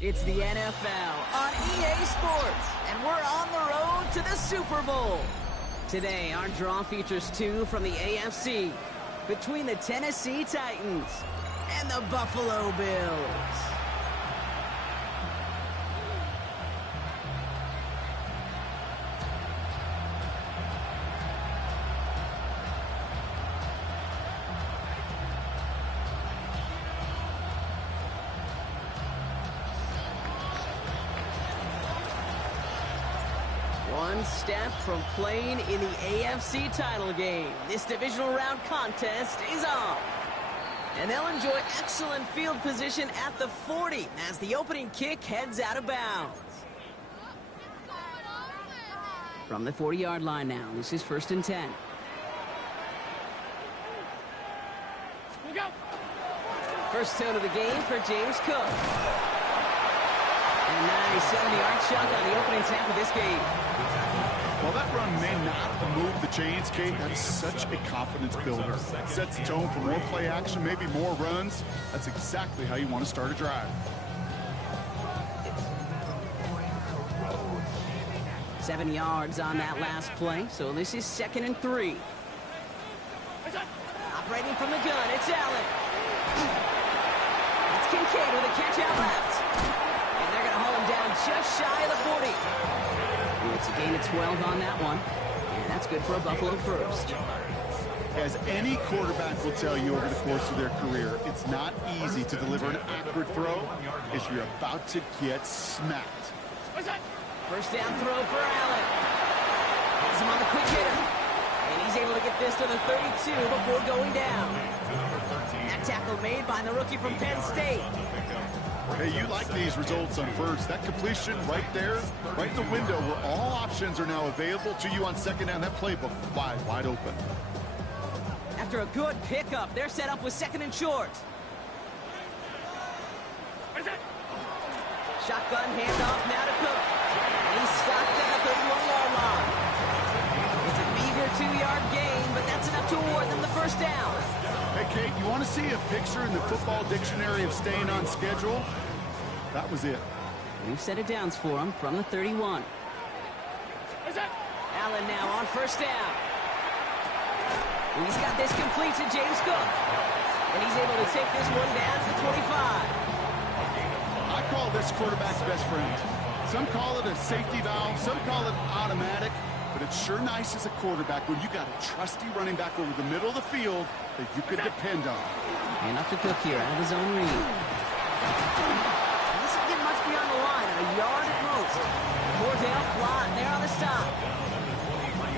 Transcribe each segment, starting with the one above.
It's the NFL on EA Sports, and we're on the road to the Super Bowl. Today, our draw features two from the AFC between the Tennessee Titans and the Buffalo Bills. One step from playing in the AFC title game. This divisional round contest is on. And they'll enjoy excellent field position at the 40 as the opening kick heads out of bounds. From the 40-yard line now, this is 1st and 10. First tone of the game for James Cook. And nice 70-yard chunk on the opening snap of this game. While that run may not move the chains, Kate, that's such a confidence builder. It sets the tone for more play action, maybe more runs. That's exactly how you want to start a drive. 7 yards on that last play, so this is 2nd and 3. Operating from the gun, it's Allen. It's Kincaid with a catch out left. And they're going to haul him down just shy of the 40. It's a gain of 12 on that one, and that's good for a Buffalo first. As any quarterback will tell you over the course of their career, it's not easy to deliver an accurate throw as you're about to get smacked. First down throw for Allen. Has him on the quick hitter, and he's able to get this to the 32 before going down. That tackle made by the rookie from Penn State. Hey, you like these results on first. That completion right there, right in the window where all options are now available to you on second down. That playbook wide open. After a good pickup, they're set up with 2nd and short. Shotgun handoff now to Cook. And he's stopped at the 31-yard line. It's a meager 2-yard gain, but that's enough to award them the first down. Hey, Kate, you want to see a picture in the football dictionary of staying on schedule? That was it. New set of downs for him from the 31. Allen now on first down. He's got this complete to James Cook. And he's able to take this one down to the 25. I call this quarterback's best friend. Some call it a safety valve, some call it automatic, but it's sure nice as a quarterback when you got a trusty running back over the middle of the field that you could depend on. And off to Cook here out of his own read. He doesn't get much beyond the line, a yard at most. Cordell flying there on the stop.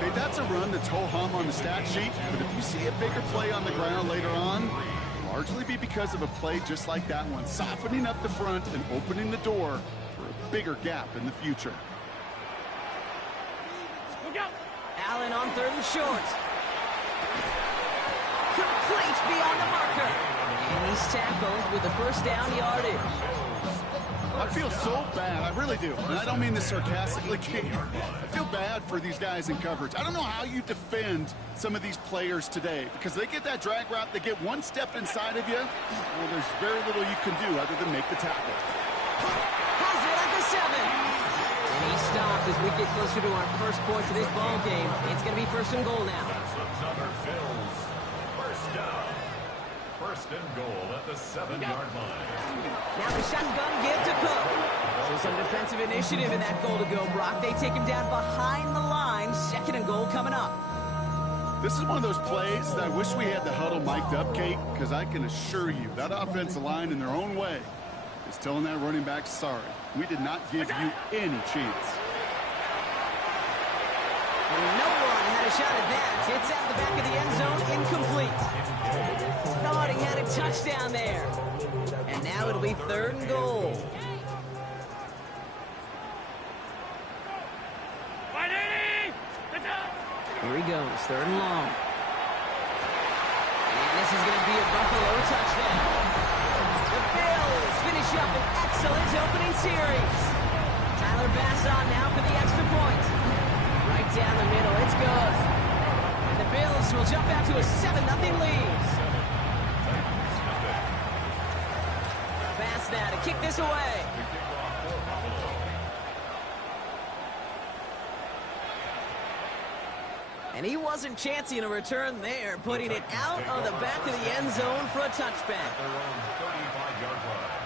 Hey, that's a run that's ho-hum on the stat sheet, but if you see a bigger play on the ground later on, largely be because of a play just like that one, softening up the front and opening the door for a bigger gap in the future. Allen on 3rd and short. Complete beyond the marker. And he's tackled with the first down yardage. I feel so bad, I really do, and I don't mean this sarcastically, Kate. I feel bad for these guys in coverage. I don't know how you defend some of these players today, because they get that drag route, they get one step inside of you, well, there's very little you can do other than make the tackle. Has it at the 7. And he stopped as we get closer to our first point to this ball game. It's going to be 1st and goal now. First down. 1st and goal at the 7-yard line. Now the shotgun give to Cook. So some defensive initiative in that goal to go, Brock. They take him down behind the line. 2nd and goal coming up. This is one of those plays that I wish we had the huddle mic'd up, Kate, because I can assure you that offensive line in their own way is telling that running back, sorry, we did not give you any chance. And no one had a shot at that. It's at the back of the end zone, incomplete. Thought he had a touchdown there. And now it'll be 3rd and goal. Here he goes, 3rd and long. And this is going to be a Buffalo touchdown. The Bills finish up an excellent opening series. Tyler Bass on now for the extra point. Right down the middle, it's good. And the Bills will jump out to a 7-0 lead. Bass now to kick this away. And he wasn't chancing a return there, putting it out on the back of the end zone for a touchback. Their own 35-yard line.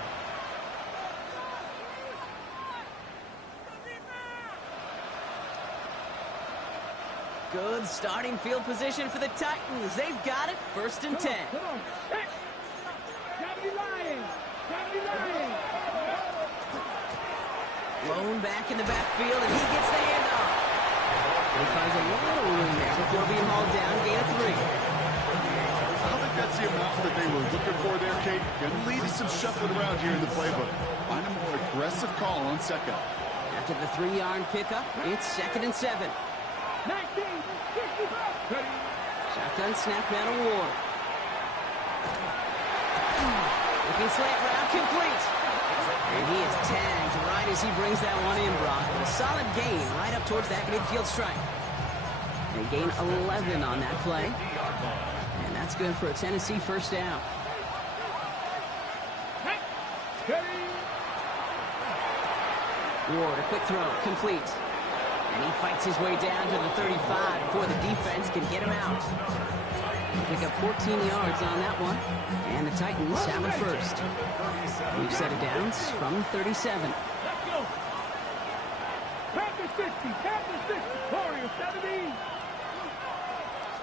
Good starting field position for the Titans. They've got it, 1st and 10. Come on. Hey. Gotta be lying. Gotta be lying. Lone back in the backfield, and he gets the handoff. He finds a little room there before being hauled down, gain of 3. I don't think that's the amount that they were looking for there, Kate. Going to lead to some shuffling around here in the playbook. Find a more aggressive call on 2nd. After the 3-yard pickup, it's 2nd and 7. 19, 65. Shotgun snap now to Ward. Looking slant route complete. And he is tagged right as he brings that one in, Brock. A solid gain right up towards that midfield stripe. They gain 11 on that play. And that's good for a Tennessee 1st down. Ward, a quick throw, complete. And he fights his way down to the 35 before the defense can get him out. He'll pick up 14 yards on that one. And the Titans have a 1st. We've set it downs from 37. Let's go. Panther 60. Panther 60. Warrior 70.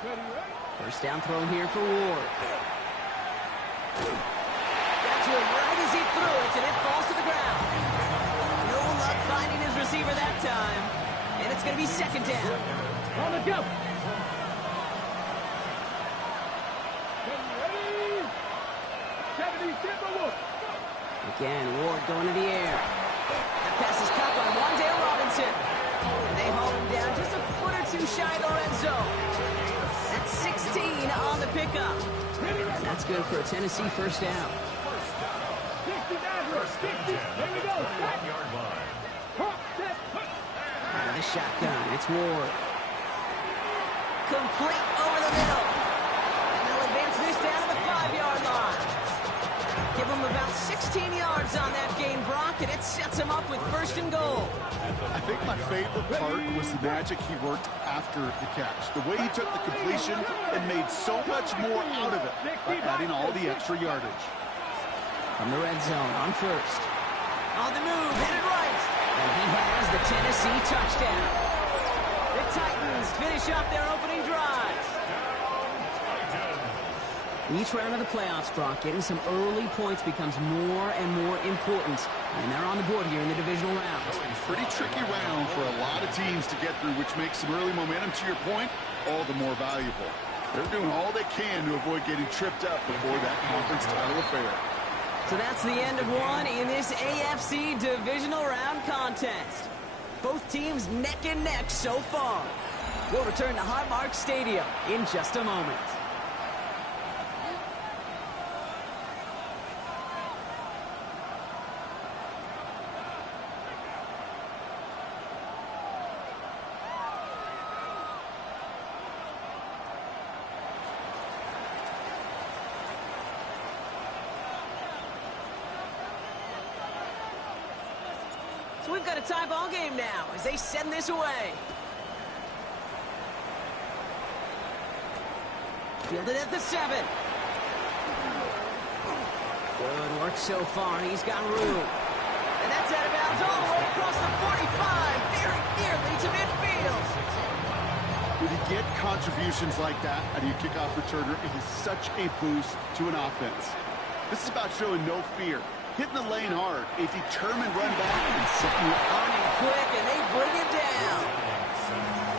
Ready, right? 1st down throw here for Ward. Got to him right as he threw it, and it falls to the ground. No luck finding his receiver that time. And it's going to be 2nd down. On the go. Ready? 70, Timberwolf. Again, Ward going to the air. That pass is caught by Wan'Dale Robinson. And they haul him down just a foot or 2 shy of the red zone. That's 16 on the pickup. And that's good for a Tennessee 1st down. 60, 60. There we go. 1-yard line. Out of the shotgun, it's Ward. Complete over the middle. And they'll advance this down to the 5-yard line. Give him about 16 yards on that gain, Brock, and it sets him up with 1st and goal. I think my favorite part was the magic he worked after the catch. The way he took the completion and made so much more out of it by adding all the extra yardage. From the red zone on 1st. On the move, headed right. And he has the Tennessee touchdown. The Titans finish up their opening drive. Each round of the playoffs, Brock, getting some early points becomes more and more important. And they're on the board here in the divisional round. Pretty tricky round for a lot of teams to get through, which makes some early momentum, to your point, all the more valuable. They're doing all they can to avoid getting tripped up before that conference title affair. So that's the end of one in this AFC divisional round contest. Both teams neck and neck so far. We'll return to Highmark Stadium in just a moment. So we've got a tie ball game now as they send this away. Fielded at the 7. Good work so far. He's got room. And that's out of bounds all the way across the 45, very nearly to midfield. When you get contributions like that out of your kickoff returner, it is such a boost to an offense. This is about showing no fear. Hitting the lane hard, a determined run back, and setting you On him quick, and they bring him down.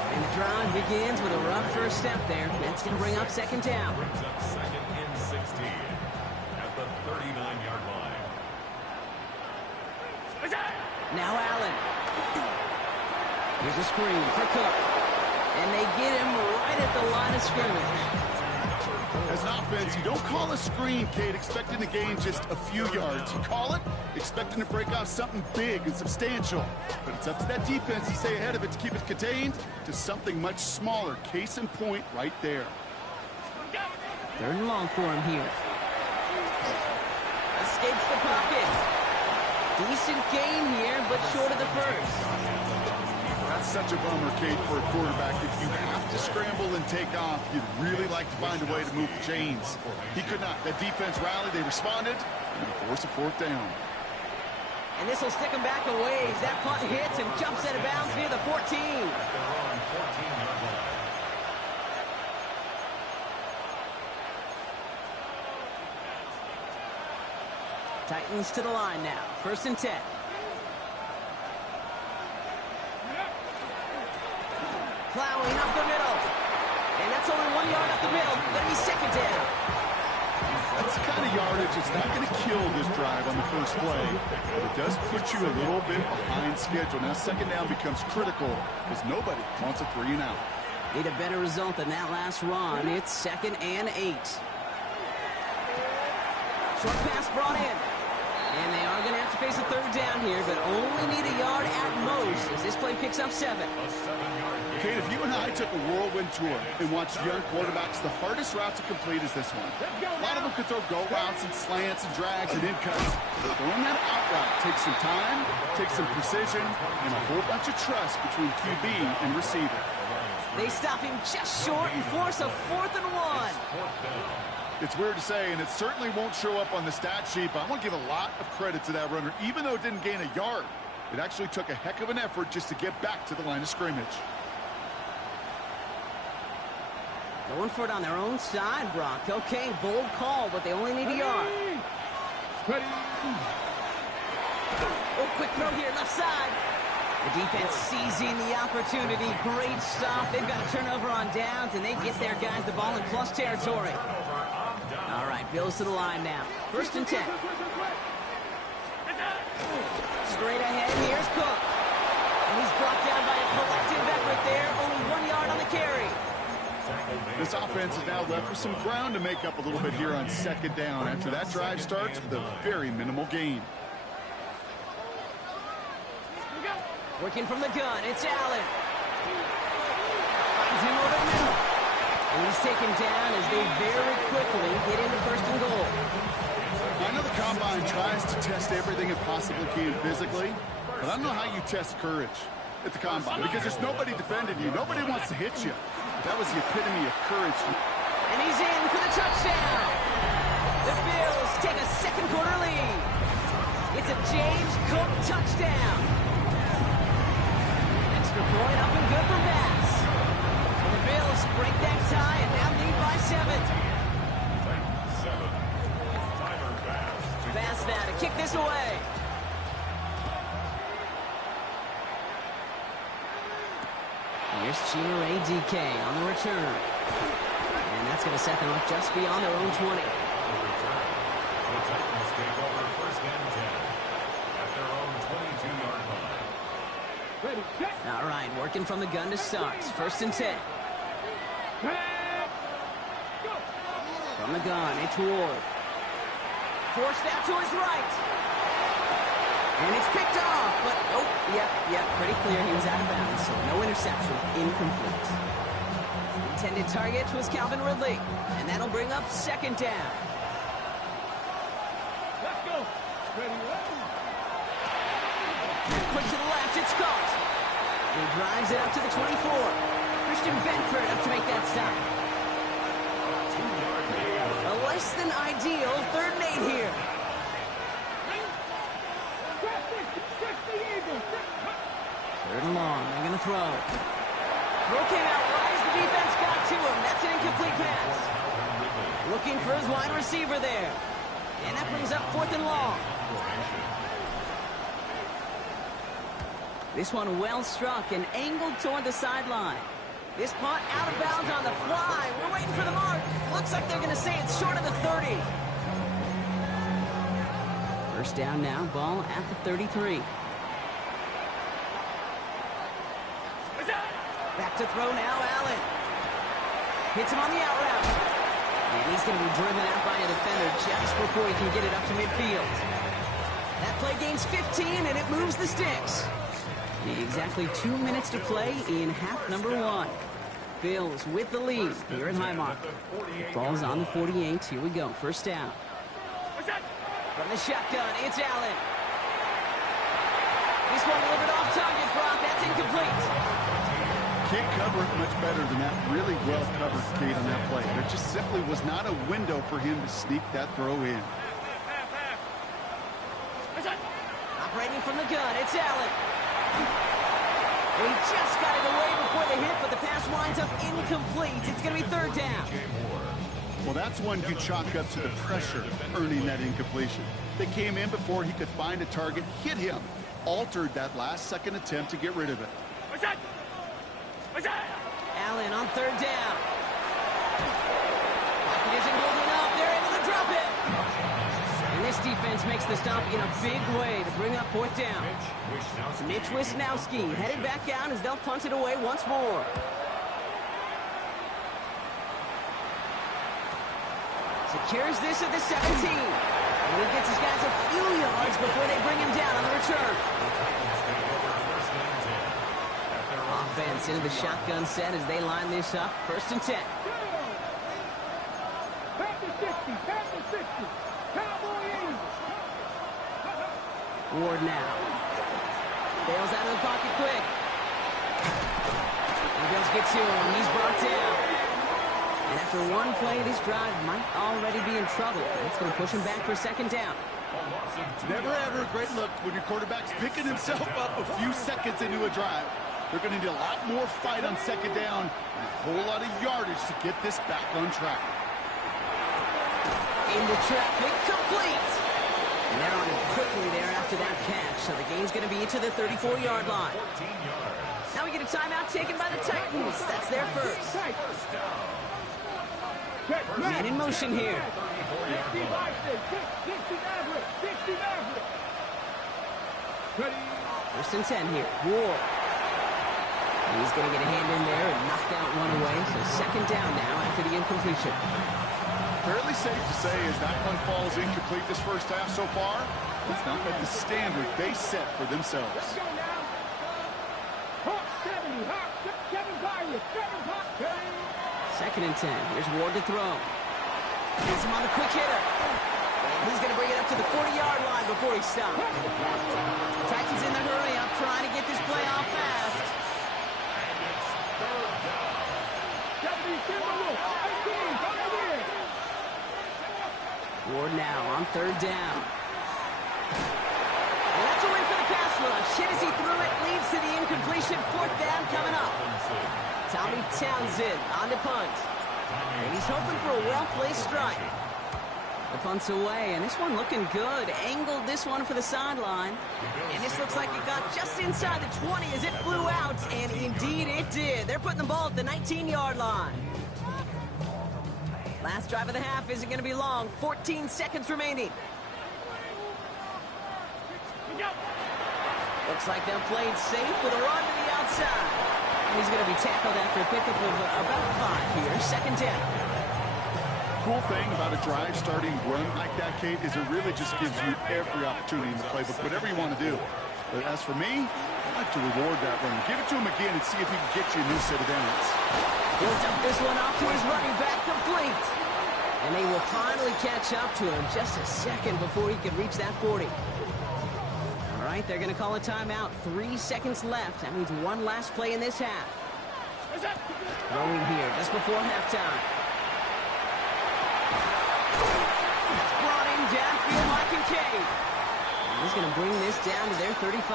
And the drive begins with a rough 1st step there. That's going to bring up 2nd down. Brings up 2nd and 16 at the 39-yard line. Now Allen. Here's a screen for Cook. And they get him right at the line of scrimmage. As an offense, you don't call a screen, Kate, expecting to gain just a few yards. You call it expecting to break off something big and substantial. But it's up to that defense to stay ahead of it, to keep it contained to something much smaller. Case in point right there. 3rd and long for him here. Escapes the pocket. Decent gain here, but short of the 1st. That's such a bummer, Kate, for a quarterback. If you have to scramble and take off, you'd really like to find a way to move the chains. He could not. That defense rallied, they responded, and forced a fourth down. And this will stick him back a ways. That punt hits and jumps out of bounds near the 14. Titans to the line now. 1st and 10. Plowing up the middle. And that's only 1 yard up the middle. Going to be 2nd down. That's the kind of yardage that's not going to kill this drive on the first play. But it does put you a little bit behind schedule. Now 2nd down becomes critical because nobody wants a 3 and out. Need a better result than that last run. It's 2nd and 8. Short pass brought in. And they are going to have to face a 3rd down here, but only need a yard at most as this play picks up 7. Kate, if you and I took a whirlwind tour and watched young quarterbacks, the hardest route to complete is this one. A lot of them could throw go routes and slants and drags and in cuts. Throwing that out route takes some time, takes some precision, and a whole bunch of trust between QB and receiver. They stop him just short and force a 4th and 1. It's weird to say, and it certainly won't show up on the stat sheet, but I want to give a lot of credit to that runner. Even though it didn't gain a yard, it actually took a heck of an effort just to get back to the line of scrimmage. Going for it on their own side, Brock. Okay, bold call, but they only need a yard. Ready. Oh, quick throw here, left side. The defense seizing the opportunity. Great stop. They've got a turnover on downs, and they get their guys the ball in plus territory. All right, Bills to the line now. 1st and 10. Straight ahead, here's Cook. And he's brought down by a collective effort there. Only 1 yard on the carry. This offense is now left with some ground to make up a little bit here on 2nd down after that drive starts with a very minimal gain. Working from the gun, it's Allen. Finds him over the middle. And he's taken down as they very quickly get into 1st and goal. I know the Combine tries to test everything it possibly can physically, but I don't know how you test courage at the Combine because there's nobody defending you. Nobody wants to hit you. That was the epitome of courage. And he's in for the touchdown. The Bills take a 2nd quarter lead. It's a James Cook touchdown. Extra point up and good for Bass. And the Bills break that tie and now lead by 7. Bass now to kick this away. Here's Chima DK on the return. And that's going to set them up just beyond their own 20. The Titans take over 1st and 10 at their own 22-yard line. Ready, set. All right, working from the gun to start. 1st and 10. Go. From the gun, it's Ward. Forced out to his right. And it's picked off, but, oh, yep, pretty clear he was out of bounds, so no interception, incomplete. Intended target was Calvin Ridley, and that'll bring up 2nd down. Let's go. Ready, ready. Quick to the left, it's caught. He drives it up to the 24. Christian Benford up to make that stop. A less than ideal 3rd and 8 here. Third and long, they're going to throw. Throw came out right as the defense got to him. That's an incomplete pass. Looking for his wide receiver there. And that brings up 4th and long. This one well struck and angled toward the sideline. This punt out of bounds on the fly. We're waiting for the mark. Looks like they're going to say it's short of the 30. 1st down now, ball at the 33. Back to throw now, Allen. Hits him on the out route. And he's going to be driven out by a defender just before he can get it up to midfield. That play gains 15, and it moves the sticks. Exactly 2 minutes to play in half number 1. Bills with the lead here at Highmark. Ball's on the 48. Here we go. 1st down. From the shotgun, it's Allen. This one delivered off target, Brock. That's incomplete. can't cover it much better than that. Really well covered, Kate, on that play. There just simply was not a window for him to sneak that throw in. Operating from the gun, it's Allen. He just got it away before the hit, but the pass winds up incomplete. It's going to be third down. Well, that's one you chalk up to the pressure earning that incompletion. They came in before he could find a target, hit him, altered that last-second attempt to get rid of it. Allen on third down. Pocket isn't holding up. They're able to drop it. And this defense makes the stop in a big way to bring up fourth down. Mitch Wisnowski headed back out as they'll punt it away once more. Secures this at the 17. And he gets his guys a few yards before they bring him down on the return. Offense into the shotgun set as they line this up. First and 10. Back to 60. Back to 60. Cowboy 80. Ward now. Bails out of the pocket quick. And Bills get to him. He's brought down. And after one play, this drive might already be in trouble. It's going to push him back for second down. Never ever a great look when your quarterback's picking himself up a few seconds into a drive. They're going to need a lot more fight on second down and a whole lot of yardage to get this back on track. Into traffic, complete. And they're on it quickly there after that catch. So the game's going to be to the 34-yard line. Now we get a timeout taken by the Titans. That's their first. Man in motion here. 60 Maverick. 60 Maverick. Ready. First and 10 here. Ward. He's going to get a hand in there and knock that one away. So second down now after the incompletion. Fairly safe to say as that one falls incomplete this first half so far, it's not met the standard they set for themselves. Let's go now. Hawk 70. Hawk. Kevin Byers. Kevin Hawk. Second and 10. Here's Ward to throw. Gets him on the quick hitter. And he's going to bring it up to the 40-yard line before he stops. The Titans in the hurry up, trying to get this play off fast. Ward now on third down. And that's a win for the pass rush. Hit as he threw it, leads to the incompletion. Fourth down coming up. Tommy Townsend on the punt. And he's hoping for a well-placed strike. The punt's away, and this one looking good. Angled this one for the sideline. And this looks like it got just inside the 20 as it flew out, and indeed it did. They're putting the ball at the 19-yard line. Last drive of the half isn't going to be long. 14 seconds remaining. Looks like they'll play it safe with a run to the outside. And he's going to be tackled after a pickup of about 5 here. Second down. Cool thing about a drive starting run like that, Kate, is it really just gives you every opportunity in the playbook, whatever you want to do. But as for me, I'd like to reward that run. Give it to him again and see if he can get you a new set of downs. He'll dump this one off to his running back, complete. And they will finally catch up to him just a second before he could reach that 40. All right, they're going to call a timeout. 3 seconds left. That means one last play in this half. Throwing here just before halftime. It's brought in downfield by Kincaid. He's going to bring this down to their 35.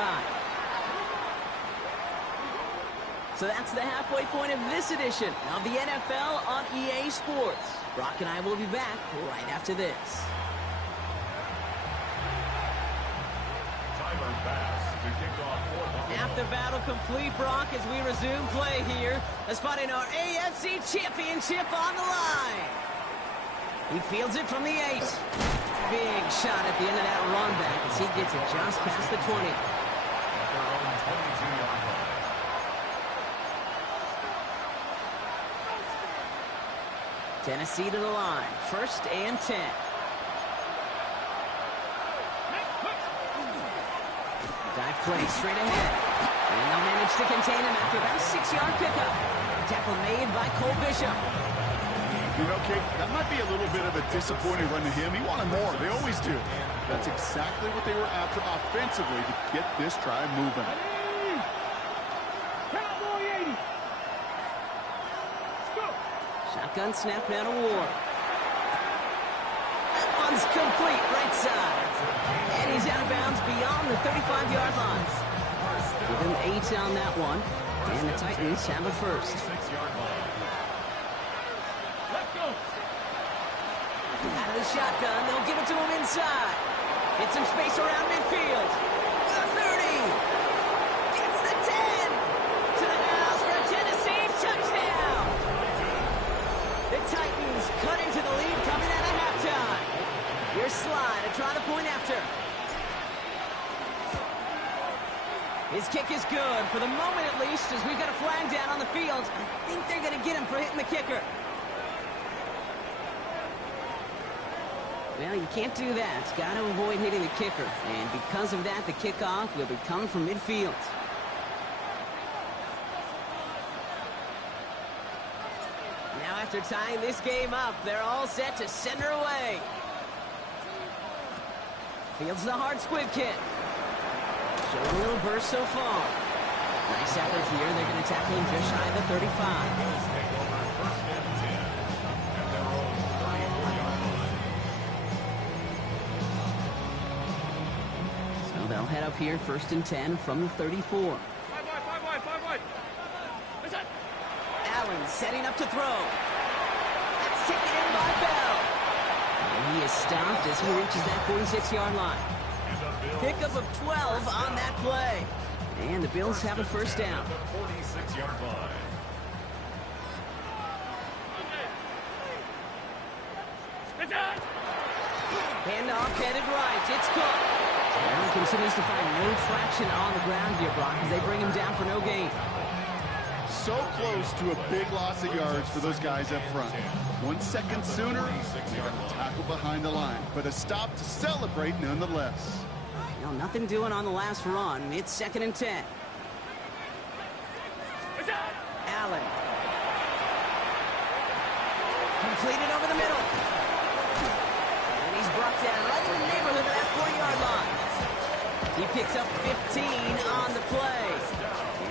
So that's the halfway point of this edition of the NFL on EA Sports. Brock and I will be back right after this. Tyler Bass to kick off for Buffalo. Half the battle complete, Brock, as we resume play here. As spotting our AFC Championship on the line. He fields it from the 8. Big shot at the end of that run back as he gets it just past the 20. At their own 22-yard line. Tennessee to the line. First and 10. Dive play straight ahead. And they'll manage to contain him after about a 6-yard pickup. Tackle made by Cole Bishop. You know, Kate, that might be a little bit of a disappointing run to him. He wanted more. They always do. That's exactly what they were after offensively to get this drive moving. Cowboy 80. Shotgun snap now to Ward. That one's complete, right side. And he's out of bounds beyond the 35-yard line. Give him 8 on that one. And the Titans have a first. Out of the shotgun, they'll give it to him inside. Hit some space around midfield. The 30. Gets the 10. To the house for a Tennessee touchdown. The Titans cut into the lead coming out of halftime. Here's Slide to try the point after. His kick is good, for the moment at least, as we've got a flag down on the field. I think they're going to get him for hitting the kicker. Well, you can't do that. Got to avoid hitting the kicker. And because of that, the kickoff will be coming from midfield. Now after tying this game up, they're all set to send her away. Fields the hard squib kick. Showing a little burst so far. Nice effort here. They're going to tackle him just shy of the 35. So they'll head up here 1st and 10 from the 34. Five wide. Listen. Allen setting up to throw. That's taken in by Bell. And he is stopped as he reaches that 46-yard line. Pickup of 12 on that play. And the Bills have a first down. 46-yard line. Handoff headed right. It's Cook. Allen continues to find no traction on the ground here, Brock, as they bring him down for no gain. So close to a big loss of yards for those guys up front. 1 second sooner, they got a tackle behind the line, but a stop to celebrate nonetheless. No, nothing doing on the last run. It's 2nd and 10. Allen. Completed over the middle. And he's brought down right in the neighborhood of that 40-yard line. He picks up 15 on the play.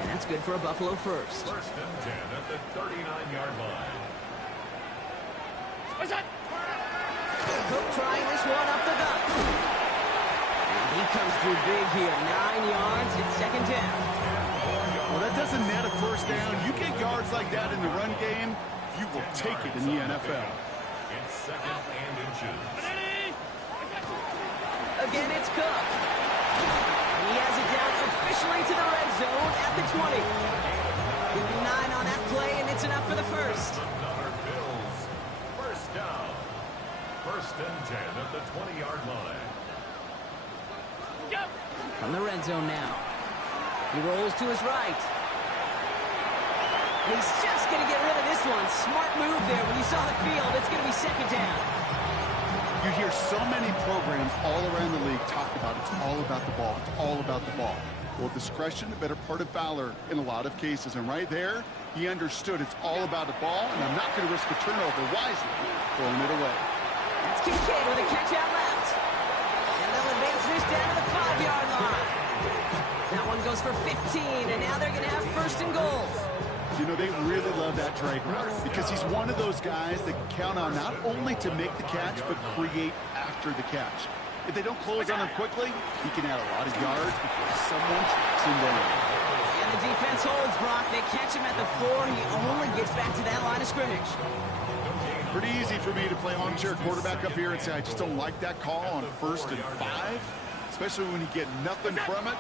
And that's good for a Buffalo first. 1st and 10 at the 39-yard line. Cook trying this one up the gut. And he comes through big here. 9 yards. It's 2nd down. Well, that doesn't net a first down. You get yards like that in the run game, you will take it in the NFL. It's 2nd and inches. Again, it's Cook. And he has it down officially to the red zone at the 20. Give him 9 on that play, and it's enough for the first. Another Bills. First down. 1st and 10 at the 20-yard line. From the red zone now. He rolls to his right. He's just going to get rid of this one. Smart move there. When you saw the field, it's going to be 2nd down. You hear so many programs all around the league talk about it's all about the ball. It's all about the ball. Well, discretion, the better part of valor in a lot of cases. And right there, he understood it's all about the ball, and I'm not going to risk a turnover wisely, throwing it away. That's Kincaid with a catch out left. And they'll advance this down to the 5-yard line. That one goes for 15, and now they're going to have 1st and goal. You know, they really love that drag route because he's one of those guys that can count on not only to make the catch, but create after the catch. If they don't close on him quickly, he can add a lot of yards before someone tracks him down. And the defense holds, Brock. They catch him at the 4. He only gets back to that line of scrimmage. Pretty easy for me to play armchair quarterback up here and say I just don't like that call on 1st and 5, especially when you get nothing from it.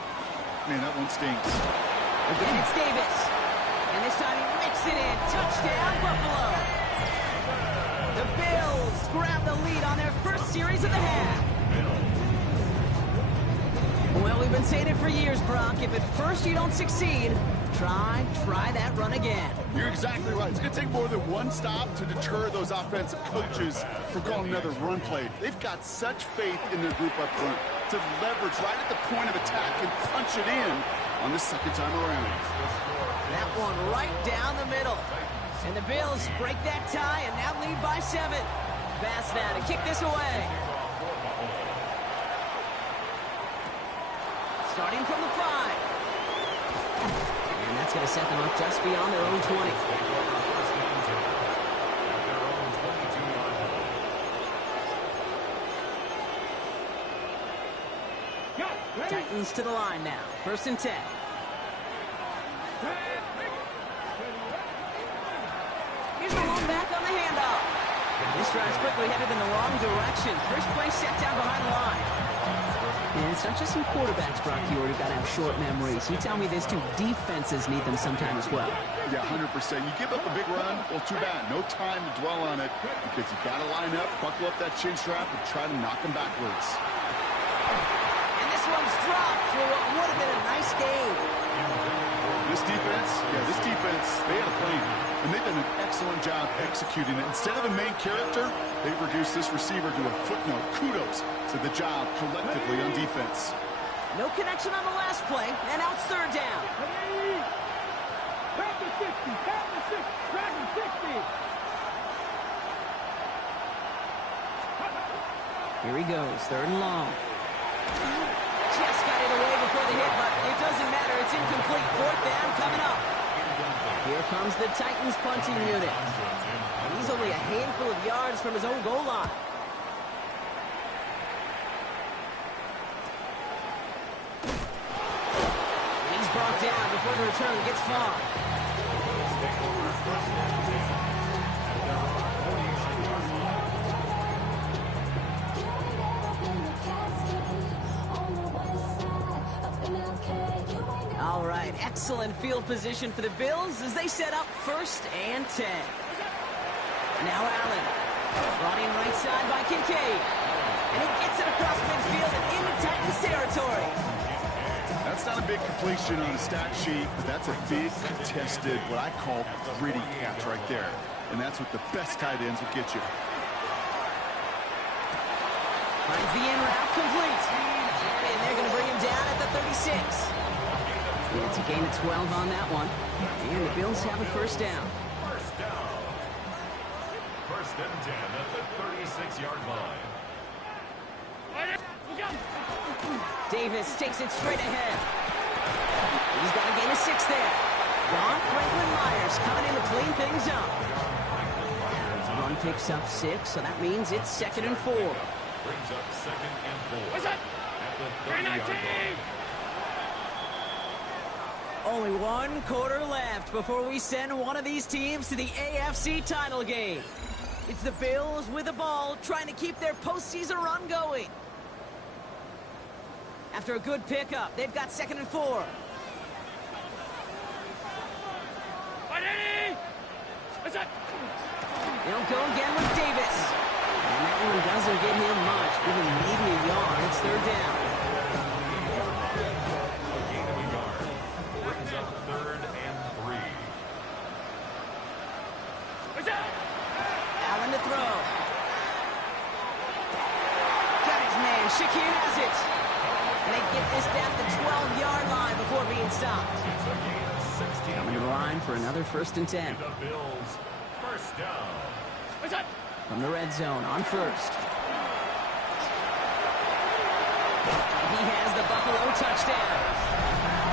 Man, that one stinks. Again, it's Davis. And this time he mixed it in. Touchdown, Buffalo. The Bills grab the lead on their first series of the half. Well, we've been saying it for years, Brock. If at first you don't succeed, try that run again. You're exactly right. It's going to take more than one stop to deter those offensive coaches from calling another run play. They've got such faith in their group up front to leverage right at the point of attack and punch it in on the 2nd time around. That one right down the middle. And the Bills break that tie and now lead by 7. Bass now to kick this away. Starting from the 5. And that's going to set them up just beyond their own 20. Titans to the line now. 1st and 10. Here's the one back on the handoff. This drive's quickly headed in the wrong direction. First play set down behind the line. And it's not just some quarterbacks, Brock, you already got to have short memories. You tell me this too, defenses need them sometime as well. Yeah, 100%. You give up a big run, well, too bad. No time to dwell on it because you got to line up, buckle up that chin strap, and try to knock them backwards. And this one's dropped for what would have been a nice game. This defense, they had a plan, and they've done an excellent job executing it. Instead of a main character, they've reduced this receiver to a footnote. Kudos to the job collectively on defense. No connection on the last play, and now it's 3rd down. Back to 60, back to 60, back to 60. Here he goes, 3rd and long. Just got it away before the hit, but it doesn't matter. It's incomplete. 4th down coming up. Here comes the Titans punting unit. And he's only a handful of yards from his own goal line. And he's brought down before the return gets far. All right, excellent field position for the Bills as they set up 1st and 10. Now Allen, brought in right side by Kincaid. And he gets it across midfield and into Titans territory. That's not a big completion on a stat sheet, but that's a big contested, what I call gritty catch right there. And that's what the best tight ends will get you. Finds the in route complete. And they're going to bring him down at the 36. Yeah, it's a gain of 12 on that one. And the Bills have a 1st down. 1st and 10 at the 36-yard line. Davis takes it straight ahead. He's got a gain of 6 there. Ron Franklin Myers coming in to clean things up. Run picks up 6, so that means it's 2nd and 4. Brings up 2nd and 4. What's that? At the 30-yard line. Only 1 quarter left before we send one of these teams to the AFC title game. It's the Bills with the ball trying to keep their postseason run going. After a good pickup, they've got 2nd and 4. They'll go again with Davis. And that one doesn't get him much. Give him maybe a yard. It's 3rd down. A gain of a yard. Brings up 3rd and 3. Allen to throw. Got his man. Shakir has it. And they get this down to the 12-yard line before being stopped. It's a gain of 16. Coming to the line for another 1st and 10. The Bills, 1st down. From the red zone on 1st. He has the Buffalo touchdown.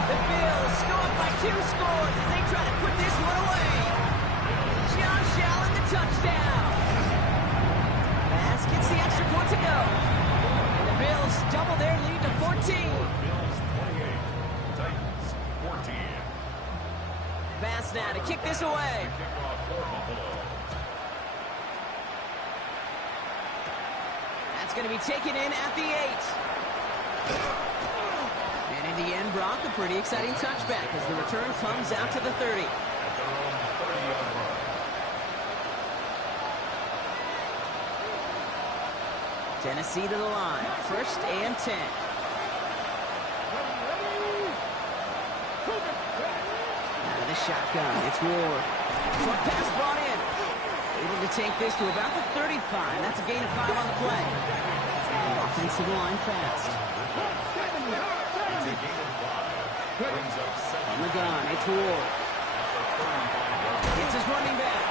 The Bills scored by 2 scores as they try to put this one away. Josh Allen, the touchdown. Pass gets the extra point to go. And the Bills double their lead to 14. Bills 28, Titans 14. Pass now to kick this away. Kickoff for Buffalo. That's going to be taken in at the 8. And in the end, Brock, a pretty exciting touchback as the return comes out to the 30. At their own 30-yard line. Tennessee to the line. 1st and 10. Out of the shotgun, it's Ward. Short pass brought in. Able to take this to about the 35. That's a gain of 5 on the play. Offensive line fast. It's a gain of 5. Brings up 7. On the gun, it's Ward. It's his running back.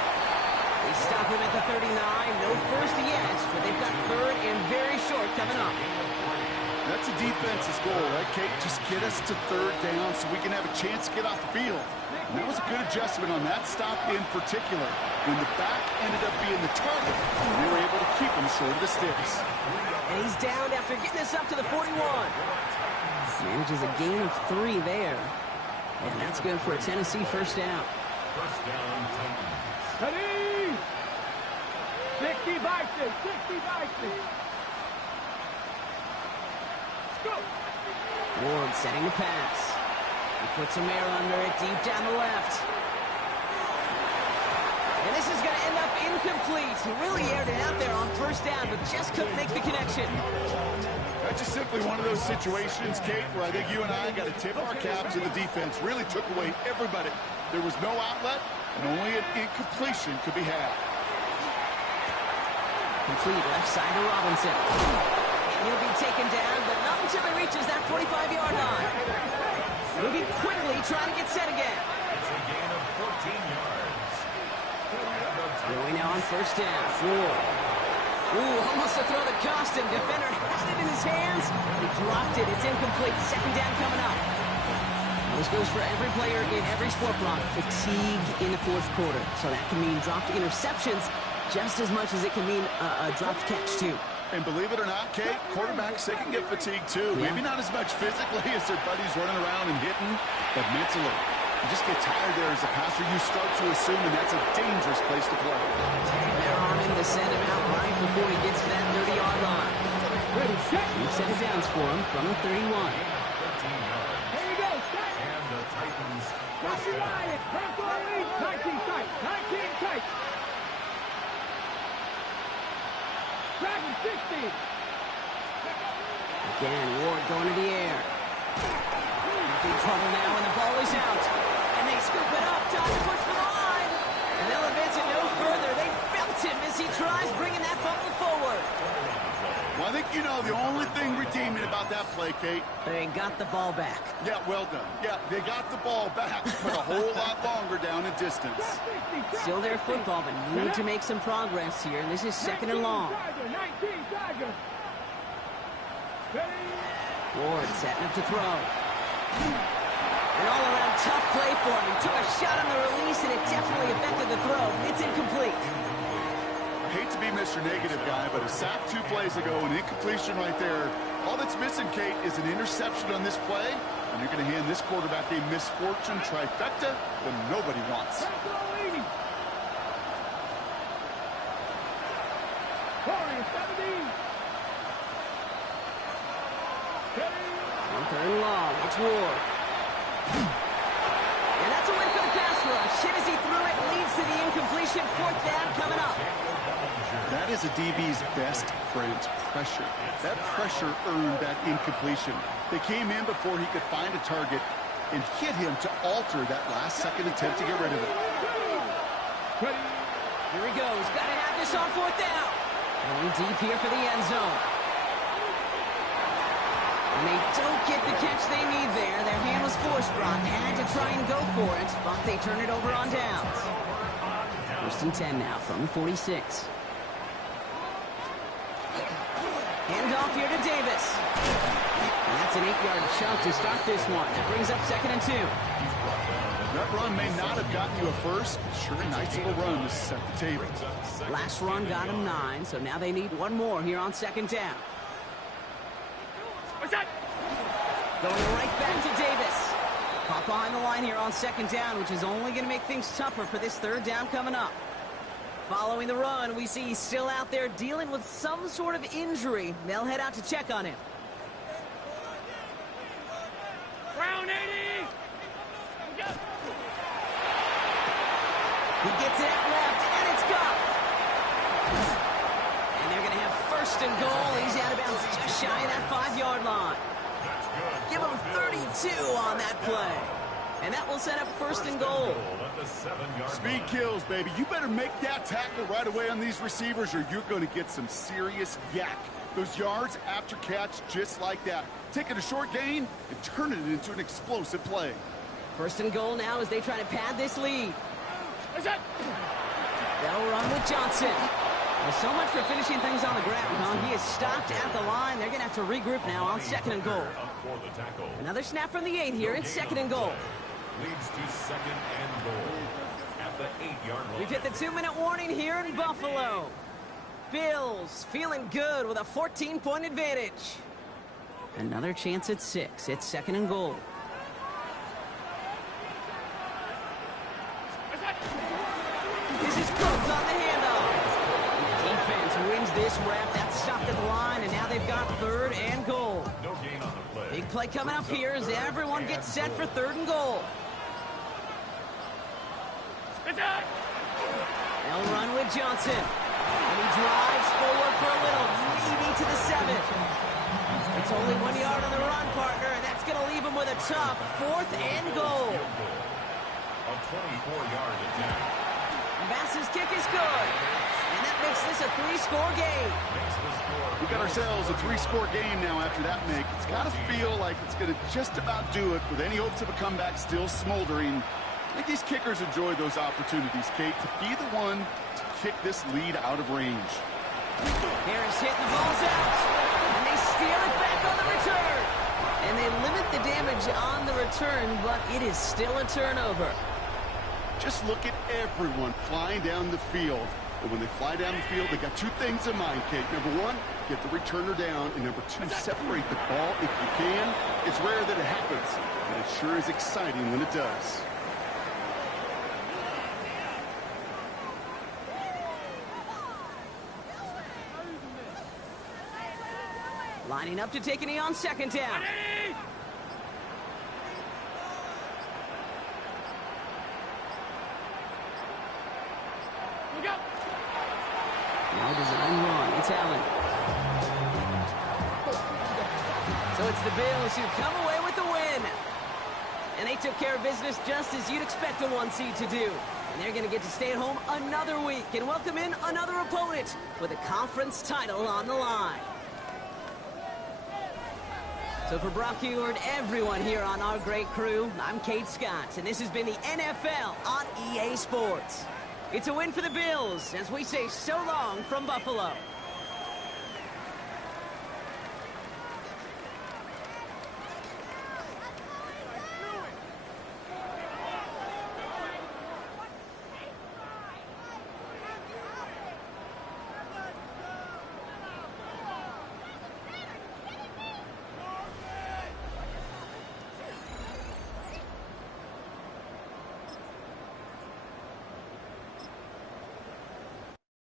They stop him at the 39. No 1st yet, but they've got 3rd and very short coming up. That's a defense's goal, right, Kate? Just get us to 3rd down so we can have a chance to get off the field. And that was a good adjustment on that stop in particular, when the back ended up being the target, and they were able to keep him short of the sticks. And he's down after getting this up to the 41. Manages a gain of 3 there. And that's good for a Tennessee first down. First down, Titans. Ready? 60 Vikings, 60 Vikings. Let's go. Ward setting the pass. He puts some air under it deep down the left. And this is going to end up incomplete. He really aired it out there on first down, but just couldn't make the connection. That's just simply one of those situations, Kate, where I think you and I got to tip our cap to the defense. Really took away everybody. There was no outlet, and only an incompletion could be had. Complete left side to Robinson. And he'll be taken down, but not until he reaches that 45-yard line. Moving quickly, trying to get set again. It's a gain of 14 yards. Going now on first down. Ward. Ooh, almost a throw that cost him. Defender had it in his hands. He dropped it. It's incomplete. Second down coming up. This goes for every player in every sport, Brock. Fatigue in the fourth quarter. So that can mean dropped interceptions just as much as it can mean a dropped catch, too. And believe it or not, Kate, quarterbacks, they can get fatigued, too. Yeah. Maybe not as much physically as their buddies running around and hitting, but mentally. You just get tired there as a passer. You start to assume, and that's a dangerous place to play. They're arming to send him out right before he gets to that 30-yard line. Ready, set. New set of downs for him from the 31. 13 yards. Here you go, set. And the Titans Not first the down. line. Purple lead. 19 tight. 19 tight. Dragon 60. Again, Ward going to the air. Big trouble now, and the ball is out. And they scoop it up. Time to push for the line. And they'll advance it no further. They belt him as he tries bringing that fumble forward. Well, I think you know the only thing redeeming about that play, Kate. They got the ball back. Yeah, well done. Yeah, they got the ball back, but a whole lot longer down in distance. Still their football, but need to make some progress here. This is second and long. 19 Tiger. Ready. Ward setting up to throw. An all-around tough play for him. He took a shot on the release, and it definitely affected the throw. It's incomplete. I hate to be Mr. Negative guy, but a sack 2 plays ago, an incompletion right there. All that's missing, Kate, is an interception on this play, and you're going to hand this quarterback a misfortune trifecta that nobody wants. Purple lead. 40, 70. Ready. On third and long, it's Ward. And that's a win for the pass rush. Hit as he threw it, leads to the incompletion. Fourth down coming up. That is a DB's best friend, pressure. That pressure earned that incompletion. They came in before he could find a target and hit him to alter that last-second attempt to get rid of it. Ready. Here he goes. Got to have this on fourth down. Going deep here for the end zone. And they don't get the catch they need there. Their hand was forced. Brock had to try and go for it, but they turn it over on downs. First and 10 now from the 46. Hand off here to Davis. And that's an 8-yard chunk to start this one. That brings up second and 2. That run may not have gotten you a first, but sure a nice little run to set the table. Last run got him 9, so now they need one more here on second down. What's that? Going right back to Davis. Caught behind the line here on second down, which is only going to make things tougher for this third down coming up. Following the run, we see he's still out there dealing with some sort of injury. They'll head out to check on him. Round 80. He gets it out left, and it's gone. And they're going to have first and goal. He's out of bounds just shy of that 5-yard line. Give him 32 on that play. And that will set up first and goal. At the 7-yard Speed line. kills, baby. You better make that tackle right away on these receivers or you're going to get some serious yak. Those yards after catch just like that. Taking a short gain and turning it into an explosive play. First and goal now as they try to pad this lead. What's that? They'll run with Johnson. Well, so much for finishing things on the ground, huh? He is stopped at the line. They're going to have to regroup now on second and goal. Up for the tackle. Another snap from the 8 here. It's second and goal. leads to second and goal at the 8-yard line. We've hit the 2-minute warning here in Buffalo. Bills feeling good with a 14-point advantage. Another chance at 6. It's second and goal. This is Cook on the handoff. The defense wins this rep. That's stopped at the line, and now they've got third and goal. No gain on the play. Big play coming up here as everyone gets set for third and goal. They'll run with Johnson. And he drives forward for a little, maybe to the 7. It's only 1 yard on the run, partner, and that's going to leave him with a tough fourth and goal. A 24-yard attack. Bass's kick is good. And that makes this a 3-score game. We got ourselves a 3-score game now after that make. It's got to feel like it's going to just about do it with any hopes of a comeback still smoldering. I think these kickers enjoy those opportunities, Kate, to be the one to kick this lead out of range. Harris hitting the balls out. And they steal it back on the return. And they limit the damage on the return, but it is still a turnover. Just look at everyone flying down the field. And when they fly down the field, they got 2 things in mind, Kate. Number 1, get the returner down. And number 2, separate the ball if you can. It's rare that it happens, but it sure is exciting when it does. Lining up to take a knee on second down. Now design run. It's Allen. So it's the Bills who come away with the win. And they took care of business just as you'd expect a 1 seed to do. And they're going to get to stay at home another week and welcome in another opponent with a conference title on the line. So for Brock Huard, everyone here on our great crew, I'm Kate Scott, and this has been the NFL on EA Sports. It's a win for the Bills as we say so long from Buffalo.